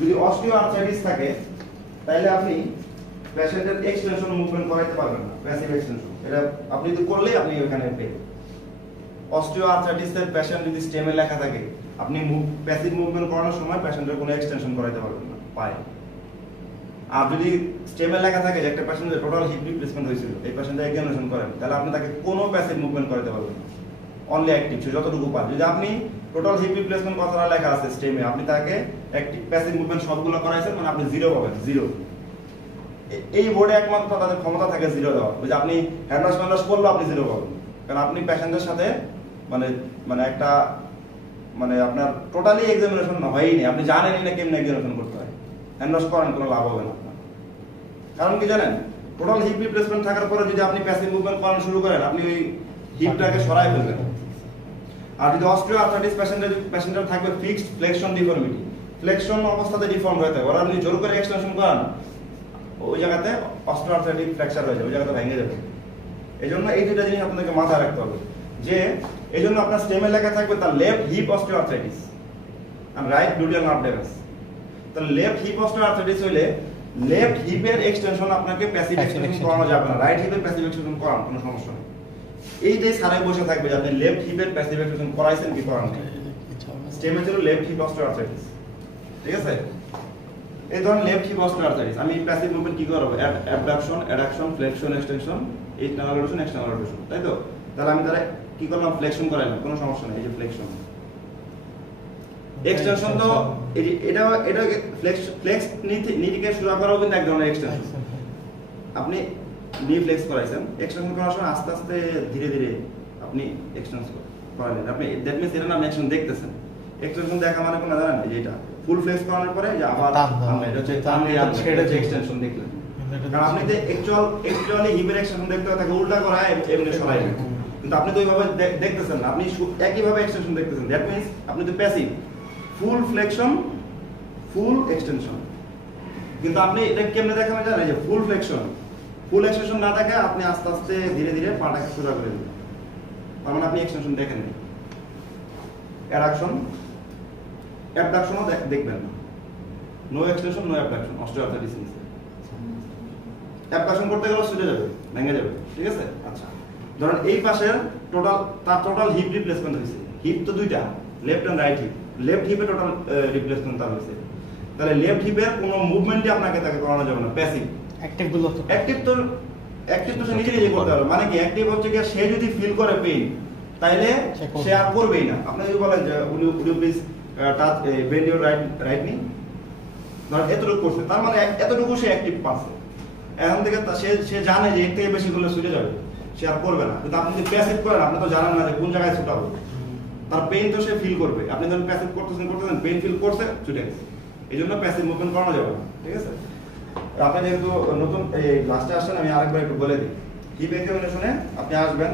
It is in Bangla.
যদি অস্টিওআর্থ্রাইটিস থাকে তাহলে আপনি পেশেন্টের এক্সটেনশন মুভমেন্ট করাইতে পারবেন না, প্যাসিভ এক্সটেনশন। এটা আপনি যদি করলেই আপনি ওখানে পেয়ে। অস্টিওআর্থ্রাইটিসের পেশেন্ট যদি স্টেমে লেখা থাকে, আপনি প্যাসিভ মুভমেন্ট করানোর সময় পেশেন্টের কোনো এক্সটেনশন করাইতে পারবেন না পায়ে। আর যদি স্টেমে লেখা থাকে যে একটা পেশেন্টের টোটাল হিপ রিপ্লেসমেন্ট হয়েছিল, এই পেশেন্টের এক্সামিনেশন করেন, তাহলে আপনি তাকে কোনো প্যাসিভ মুভমেন্ট করাইতে পারবেন না, অনলি অ্যাক্টিভ যতটুকু পান। যদি আপনি টোটাল হিপ রিপ্লেসমেন্ট কথাটা লেখা আছে স্টেমে, আপনি তাকে অ্যাক্টিভ প্যাসিভ মুভমেন্ট সবগুলো করাইছেন, মানে আপনি জিরো পাবেন, জিরো। এই বোর্ডে একমাত্র তাদের ক্ষমতা থাকে জিরো দেওয়া। ওই যে আপনি হ্যান্ডওয়াশ ম্যান্ডওয়াশ করলে আপনি জিরো পাবেন, কারণ আপনি পেশেন্টের সাথে মানে একটা আপনার টোটালি এক্সামিনেশন হয়নি, আপনি জানেনই না কেমনে এক্সামিনেশন করতে হয়। হ্যান্ডওয়াশ করেন কোনো লাভ হবে না আপনার। কারণ কি জানেন, টোটাল হিপ রিপ্লেসমেন্ট থাকার পরে যদি আপনি প্যাসিভ মুভমেন্ট করানো শুরু করেন, আপনি ওই হিপটাকে সরাই ফেলবেন। আর যদি অস্টিওআর্থ্রাইটিস পেশেন্টের থাকবে ফিক্সড ফ্লেকশন ডিফর্মিটি, ফ্লেকশন অবস্থাতে ডিফর্ম হয়ে থাকে, ওরা আপনি জোর করে এক্সটেনশন করান, ওই জায়গাতে অস্টিওআর্থ্রাইটিক ফ্র্যাকচার হয়ে যাবে, ওই জায়গাতে ভেঙে যাবে। এই জন্য এই দুইটা জিনিস আপনাকে মাথায় রাখতে হবে, যে এই জন্য আপনার স্টেমে লেখা থাকবে তার লেফট হিপ অস্টিওআর্থ্রাইটিস আর রাইট গ্লুটিয়াল নার্ভ ড্যামেজ। তাহলে লেফট হিপ অস্টিওআর্থ্রাইটিস হইলে লেফট হিপের এক্সটেনশন আপনাকে প্যাসিভ এক্সটেনশন করানো যাবে না, রাইট হিপের প্যাসিভ এক্সটেনশন করান, কোনো সমস্যা নেই। এইটাই সারে বসে থাকবে যে আপনি লেফট হিপের প্যাসিভ এক্সটেনশন করাইছেন কি করান নাই। স্টেমে ছিল লেফট হিপ অস্টিওআর্থ্রাইটিস, ঠিক আছে? এই ধরনের লেফট হিপ অস্টিওআর্থ্রাইটিস আমি প্যাসিভ মুভমেন্ট কি করব? Abduction, addiction, flexion, extension, internal rotation, external rotation, তাই তো? তাহলে আমি তাহলে কি করলাম? ফ্লেকশন করাইলাম, কোনো সমস্যা নেই। এই যে ফ্লেকশন, এক্সটেনশন তো এটা ফ্লেক্স নিটিকে শুরু করাও কিন্তু এক ধরনের এক্সটেনশন। আপনি নি ফ্লেক্স করাইছেন, এক্সটেনশন করার সময় আস্তে আস্তে ধীরে ধীরে আপনি এক্সটেনশন করালেন, আপনি দ্যাট মিন্স এটা নাম এক্সটেনশন দেখতেছেন। এক্সটেনশন দেখা মানে কোন জানেন না, যেটা ফুল ফ্লেক্স করানোর পরে যে আবার এটা হচ্ছে সেটা হচ্ছে এক্সটেনশন দেখলেন। কারণ আপনি যে অ্যাকচুয়ালি হিপের এক্সটেনশন দেখতে হয় তাকে উল্টা করা এমনি সরাইলেন, কিন্তু আপনি তো ওইভাবে দেখতেছেন না, আপনি একইভাবে এক্সটেনশন দেখতেছেন। দ্যাট মিন্স আপনি তো প্যাসিভ, ফুল ফ্লেকশন, ফুল এক্সটেনশন। কিন্তু আপনি এটা কেমনে দেখাবেন জানেন? যে ফুল ফ্লেকশন, ফুল এক্সটেনশন না থাকে আপনি আস্তে আস্তে ধীরে ধীরে পাটাকে সোজা করে দিবেন, তার মানে আপনি এক্সটেনশন দেখেন না। অ্যাডাকশন, অ্যাবডাকশনও দেখবেন না, no extension, no abduction osteoarthritis. Abduction করতে গেলে ছুটে যাবে, ভেঙে যাবে, ঠিক আছে? আচ্ছা, ধরেন এই পাশের টোটাল হিপ রিপ্লেসমেন্ট হয়েছে। হিপ তো দুইটা, left and right hip. Left হিপে টোটাল রিপ্লেসমেন্ট তার হয়েছে, তাহলে লেফট হিপের কোনো মুভমেন্টই আপনাকে তাকে করানো যাবে না। প্যাসিভ, অ্যাক্টিভ তো সে নিজে নিজে করতে পারবে। মানে কি অ্যাক্টিভ হচ্ছে কি, সে যদি ফিল করে পেইন তাইলে সে আর করবেই না। আপনি যদি বলেন যে would please touch bend your right knee, ধরেন এতটুকু করছে, তার মানে এতটুকু সে অ্যাক্টিভ পাচ্ছে। এখন থেকে সে জানে যে এর থেকে বেশি করলে ছুটে যাবে, সে আর করবে না। কিন্তু আপনি যদি প্যাসিভ করেন, আপনি তো জানেন না যে কোন জায়গায় ছুটাবো, তার পেইন তো সে ফিল করবে। আপনি যখন প্যাসিভ করতেছেন পেইন ফিল করছে, ছুটে গেছে। এই জন্য প্যাসিভ মুভমেন্ট করানো যাবে না, ঠিক আছে? আপনি যেহেতু নতুন এই ক্লাসটা আসছেন, আমি আরেকবার একটু বলে দিই। হিপ এক্সামিনেশনে আপনি আসবেন,